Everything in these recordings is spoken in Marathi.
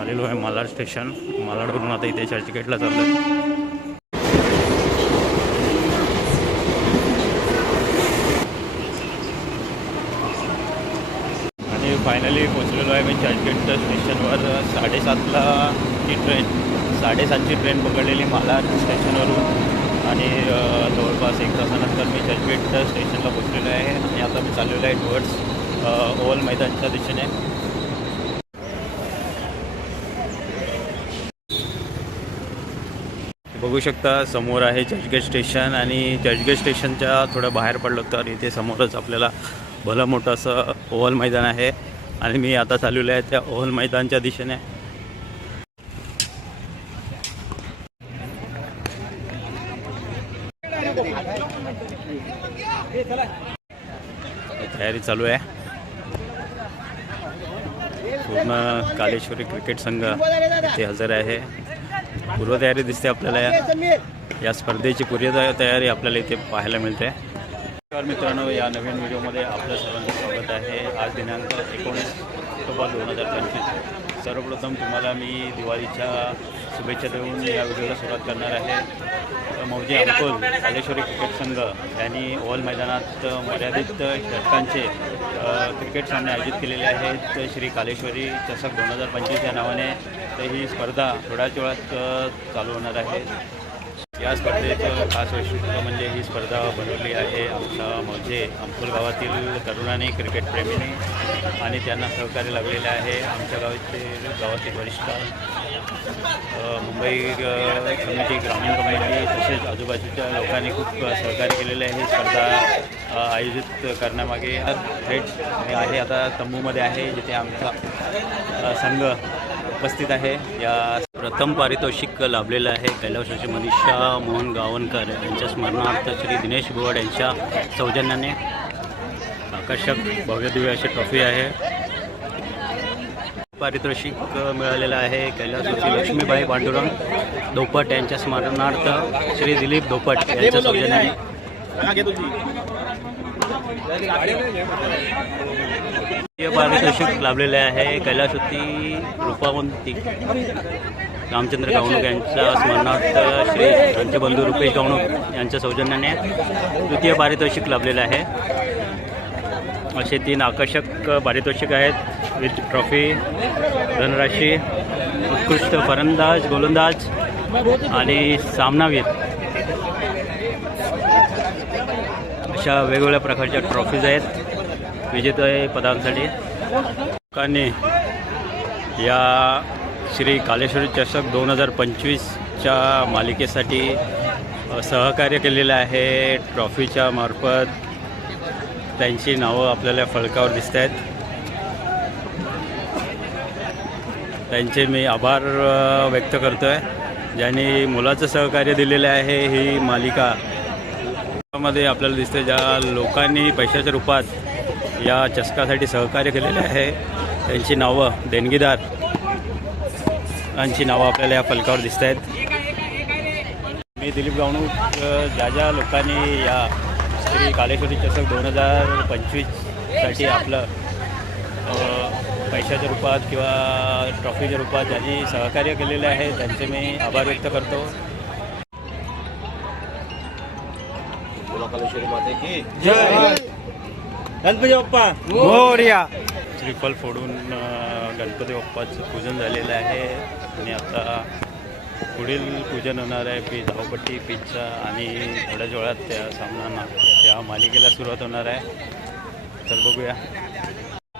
आलेलो आहे मालाड स्टेशन. मालाडवरून आता इथे चर्चगेटला चाललं आहे आणि फायनली पोचलेलो आहे मी चर्चगेटच्या स्टेशनवर साडेसातला ती ट्रेन साडेसातची ट्रेन पकडलेली मालाड स्टेशनवरून आणि जवळपास एक तासानंतर मी चर्चगेट स्टेशनला पोचलेलो आहे. आणि आता मी चाललेलो आहे टुवर्ड्स ओवल मैदानच्या दिशेने. बघू शकता समोर आहे चर्चगेट स्टेशन आणि चर्चगेट स्टेशनच्या थोडं बाहेर पडलो तर इथे समोरच आपल्याला भलं मोठं असं ओव्हल मैदान आहे. आणि मी आता चाललेलो आहे त्या ओव्हल मैदानच्या दिशेने. तयारी चालू आहे. पूर्ण कालेश्वरी क्रिकेट संघ इथे हजर आहे. पूर्वतयारी दिसते आपल्याला या या स्पर्धेची पूर्व तयारी आपल्याला इथे पाहायला मिळते. नमस्कार मित्रांनो या नवीन व्हिडिओमध्ये आपलं सर्वांचं स्वागत आहे. आज दिनांक एकोणीस ऑक्टोबर दोन हजार पंचवीस. सर्वप्रथम तुम्हाला मी दिवाळीच्या शुभेच्छा देऊन या व्हिडिओला सुरुवात करणार आहे. मौजे अंकोल कालेश्वरी क्रिकेट संघ यांनी ओव्हल मैदानात मर्यादित षटकांचे क्रिकेट सामने आयोजित केलेले आहेत. श्री कालेश्वरी चषक दोन हजार पंचवीस या नावाने. तर ही स्पर्धा थोड्याच वेळात चालू होणार आहे. या स्पर्धेचं खास वैशिष्ट्य म्हणजे ही स्पर्धा बनवली आहे आमच्या मौजे अंकुल गावातील तरुणांनी क्रिकेटप्रेमींनी आणि त्यांना सहकार्य लागलेले आहे. आमच्या गावातील गावातील वरिष्ठ मुंबई कमिटी ग्रामीण कमिटी तसेच आजूबाजूच्या लोकांनी खूप सहकार्य केलेले आहे. स्पर्धा आयोजित करण्यामागे थेट मी आहे. आता तंबूमध्ये आहे जिथे आमचा संघ उपस्थित आहे. या प्रथम पारितोषिक लाभलेलं आहे. कैलासाचे मनीषा मोहन गावनकर यांच्या स्मरणार्थ श्री दिनेश भोवड यांच्या सौजन्याने आकर्षक भव्यदिव्य अशी ट्रॉफी आहे. पारितोषिक मिळालेलं आहे. कैलासाची लक्ष्मीबाई पांडुरंग धोपट यांच्या स्मरणार्थ श्री दिलीप धोपट यांच्या सौजन्याने. पारितोषिक लाभलेले आहे. कैलासवती रूपावंती रामचंद्र गावणूक यांच्या स्मरणार्थ श्री त्यांचे बंधू रुपेश गावणूक यांच्या सौजन्याने तृतीय पारितोषिक लाभलेलं आहे. असे तीन आकर्षक पारितोषिक आहेत. विथ ट्रॉफी धनराशी उत्कृष्ट फलंदाज गोलंदाज आणि सामनावीर. अशा वेगवेगळ्या प्रकारच्या ट्रॉफीज आहेत विजेते पदांसाठी. लोकांनी या श्री कालेश्वरी चषक दोन हजार पंचवीसच्या मालिकेसाठी सहकार्य केलेलं आहे. ट्रॉफीच्या मार्फत त्यांची नावं आपल्याला फळकावर दिसत आहेत त्यांचे मी आभार व्यक्त करतो आहे ज्यांनी मुलाचं सहकार्य दिलेलं आहे ही मालिका मध्ये आपल्याला दिसते ज्या लोकांनी पैशाच्या रूपात या चषकासाठी सहकार्य केलेले आहे. त्यांची नावं देणगीदार यांची नावं आपल्याला या फलकावर दिसत आहेत. मी दिलीप गावणूक ज्या ज्या लोकांनी या श्री कालेश्वरी चषक दोन हजार पंचवीससाठी आपलं पैशाच्या रूपात किंवा ट्रॉफीच्या रूपात ज्यांनी सहकार्य केलेले आहे त्यांचे मी आभार व्यक्त करतो. कालेश्वरी माते की. गणपती बाप्पा. मोर्या. श्रीफल फोडून गणपती बाप्पाचं पूजन झालेलं आहे. आणि आता पुढील पूजन होणार आहे पी धावपट्टी पिझ्झा आणि थोड्याच वेळात त्या सामना त्या मालिकेला सुरुवात होणार आहे. तर बघूया.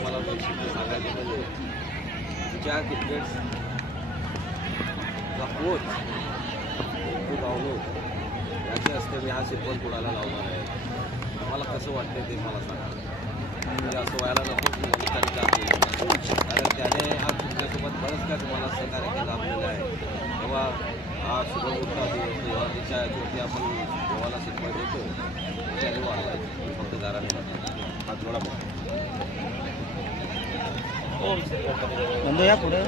तुम्हाला वैशिष्ट्य सांगायचं म्हणजे ज्या क्रिकेट कोच तू गावलो याचे हस्ते मी हा शिरपण कुणाला लावणार आहे. मला कसं वाटतं ते मला सांगा. मी असं व्हायला नको की म्हणून काम केलं कारण त्याने आज तुमच्यासोबत बरंच काय तुम्हाला सहकार्य केलं आपल्याला आहे. तेव्हा हा शुभमुहूर्त दिवस देवाच्या ज्योती आपण देवाला शिकवा देतो त्याने वाढला फक्त दाराने हात जोडा बंधू या पुढे.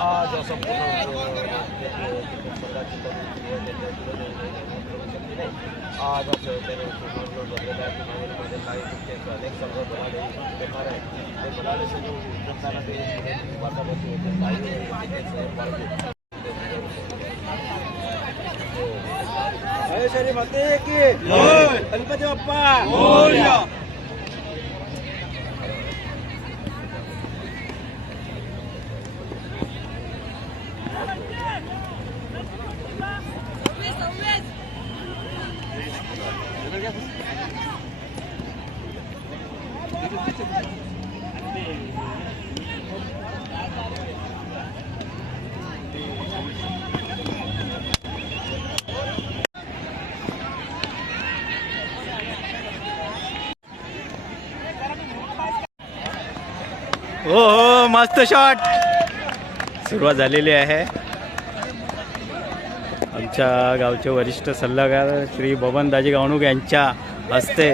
आज असं आज महेश्वरी माते की गणपती बाप्पा हो हो मस्त शॉट सुरुवात झालेली आहे. आमच्या गावचे वरिष्ठ सल्लागार श्री बबनदाजी गावणूक यांच्या हस्ते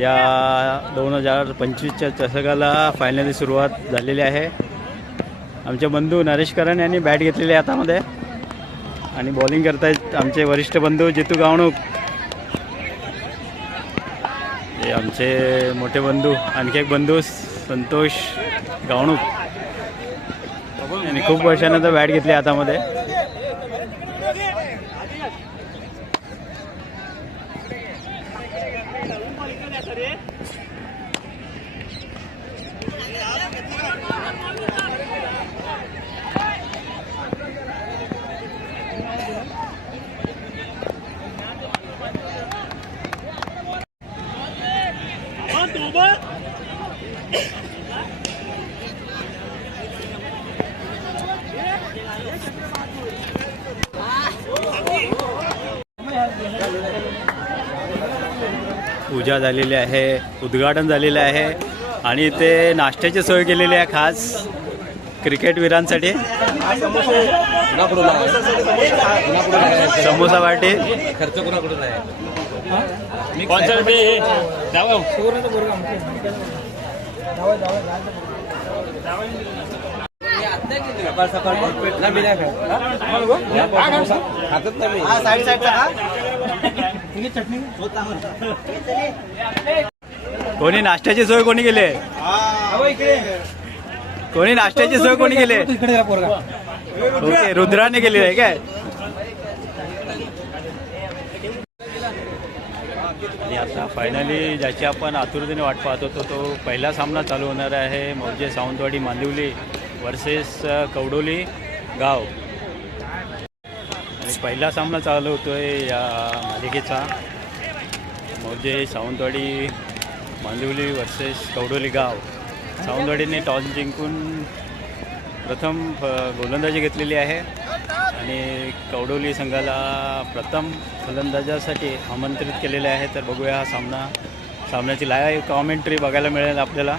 या दोन हजार पंचवीसच्या चषकाला फायनली सुरुवात झालेली आहे. आमचे बंधू नरेश करण यांनी बॅट घेतलेली आहे हातामध्ये. आणि बॉलिंग करतायत आमचे वरिष्ठ बंधू जितू गावणूक. हे आमचे मोठे बंधू आणखी एक बंधू संतोष गावणूक. यांनी खूप वर्षानंतर बॅट घेतली हातामध्ये. पूजा झालेली आहे उद्घाटन झालेलं आहे आणि इथे नाश्त्याची सोय केलेली आहे खास क्रिकेटवीरांसाठी समोसा पार्टी खर्च कोणाकडून आहे सकाळ सकाळ भरपेट मी नाही खात. खातच नाही कोणी नाश्त्याची सोय कोणी केली? कोणी नाश्त्याची सोय कोणी केली? ओके रुद्राने केली आहे काय? आणि आता फायनली ज्याची आपण आतुरतेने वाट पाहत होतो तो पहिला सामना चालू होणार आहे मौजे सावंतवाडी मांदिवली वर्सेस कवडोली गाव. आणि पहिला सामना चालू होतोय या मालिकेचा. मौजे सावंतवाडी मांदिवली वर्सेस कवडोली गाव. सावंतवाडीने टॉस जिंकून प्रथम गोलंदाजी घेतलेली आहे. आणि कवडोली संघाला प्रथम फलंदाजासाठी आमंत्रित केलेले आहे. तर बघूया हा सामना. सामन्याची लाईव्ह कॉमेंट्री बघायला मिळेल आपल्याला.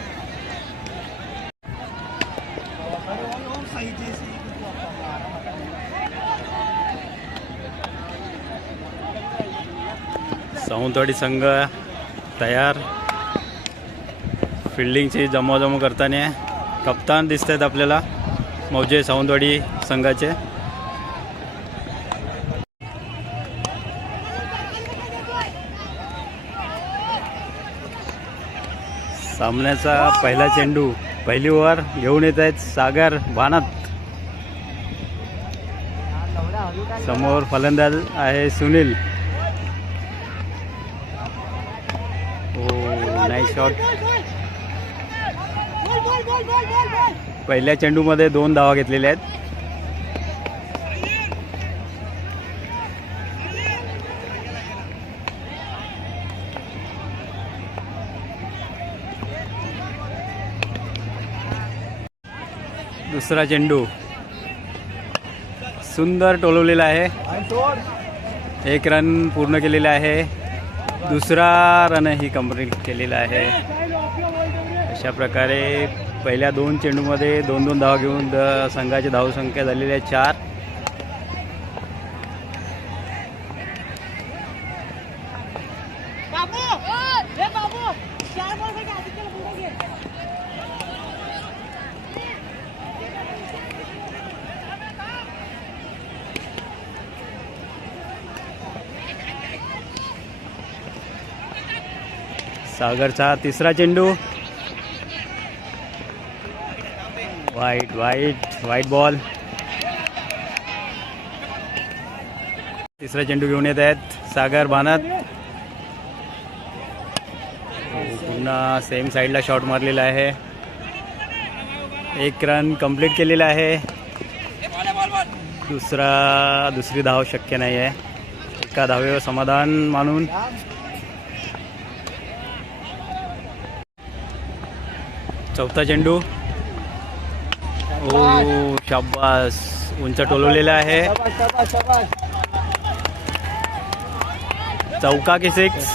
सावंतवाडी संघ तयार. फिल्डिंगची जमवाजमव करताना कप्तान दिसत आहेत आपल्याला मौजे सावंतवाडी संघाचे. सामन्याचा पहिला चेंडू पहिली ओव्हर घेऊन येत आहेत सागर बाणात समोर फलंदाज आहे सुनील ओ नाईस शॉट पहिल्या चेंडूमध्ये दोन धावा घेतलेल्या आहेत. दुसरा चेंडू. सुंदर टोलवलेला आहे. एक रन पूर्ण केलेला आहे. दुसरा रनही कंप्लीट केलेला आहे. अशा प्रकारे पहिल्या दोन चेंडूमध्ये दोन दोन धावा घेऊन द संघाची धावसंख्या झालेली आहे चार बाबू हे बाबू चार बॉलसाठी आदित्यला पुढे घे सागरचा तिसरा चेंडू. वाईट वाईट वाईट बॉल तिसरा चेंडू घेऊन येत आहेत सागर बानात पुन्हा सेम साईडला शॉट मारलेला आहे. एक रन कंप्लीट केलेला आहे. दुसरा दुसरी धाव शक्य नाही आहे एका धावेवर समाधान मानून चौथा चेंडू ओ शाबास. उंच टोलवलेला आहे. चौका की सिक्स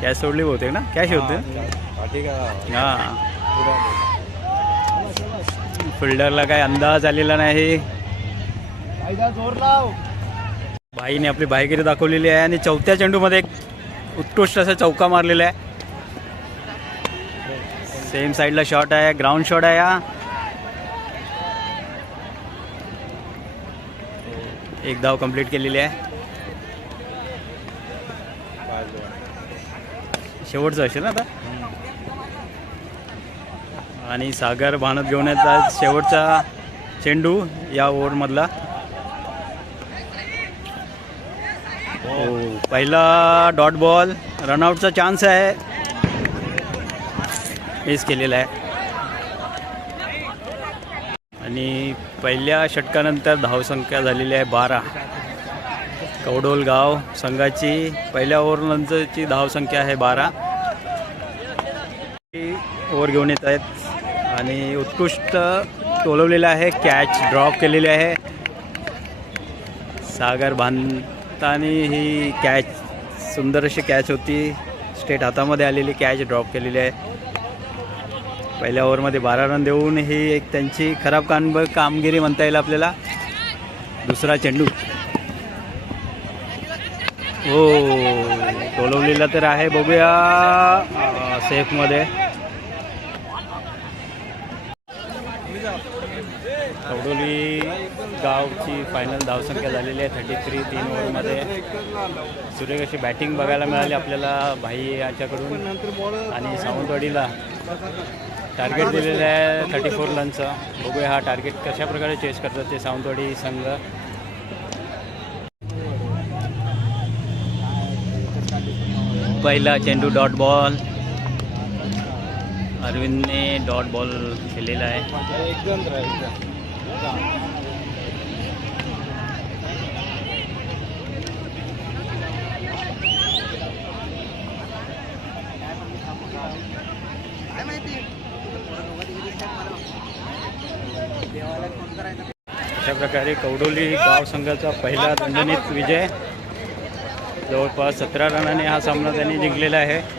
कॅश सोडली बहुतेक ना? कॅश होते? हा फिल्डरला काय अंदाज आलेला नाही. जोर लाव. आईने आपली बाहेगिरी दाखवलेली आहे आणि चौथ्या चेंडूमध्ये एक उत्कृष्ट असा चौका मारलेला आहे. सेम साईडला शॉट आहे ग्राउंड शॉट आहे हा. एक धाव कंप्लीट केलेली आहे. शेवटचं असेल ना आता? आणि सागर भानत घेऊन येतात शेवटचा चेंडू या ओव्हरमधला हो पहिला डॉट बॉल रनआउटचा चान्स आहे. मिस केलेला आहे. आणि पहिल्या षटकानंतर धावसंख्या झालेली आहे बारा. कवडोल गाव संघाची पहिल्या ओव्हरनंतरची धावसंख्या आहे बारा. ओव्हर घेऊन येत आहेत. आणि उत्कृष्ट टोलवलेलं आहे. कॅच ड्रॉप केलेली आहे. सागर आणि ही कॅच सुंदर अशी कॅच होती. स्टेट हातामध्ये आलेली कॅच ड्रॉप केलेली आहे. पहिल्या ओव्हरमध्ये बारा रन देऊन ही एक त्यांची खराब काम कामगिरी म्हणता येईल आपल्याला. दुसरा चेंडू. हो टोलवलेला तर आहे. बघूया. सेफमध्ये कवडोली गावची फायनल धावसंख्या झालेली आहे थर्टी थ्री तीन ओव्हरमध्ये. सुरेख अशी बॅटिंग बघायला मिळाली आपल्याला भाई याच्याकडून. आणि सावंतवाडीला टार्गेट दिलेलं आहे थर्टी फोर रनचं बघूया हा टार्गेट कशा प्रकारे चेस करतात ते सावंतवाडी संघ. पहिला चेंडू डॉट बॉल अरविंदने डॉट बॉल खेळलेला आहे. प्रकारे कवडोली गाव संघाचा पहिला दणदणीत विजय. जवळपास सतरा रनाने हा सामना त्यांनी जिंकलेला आहे.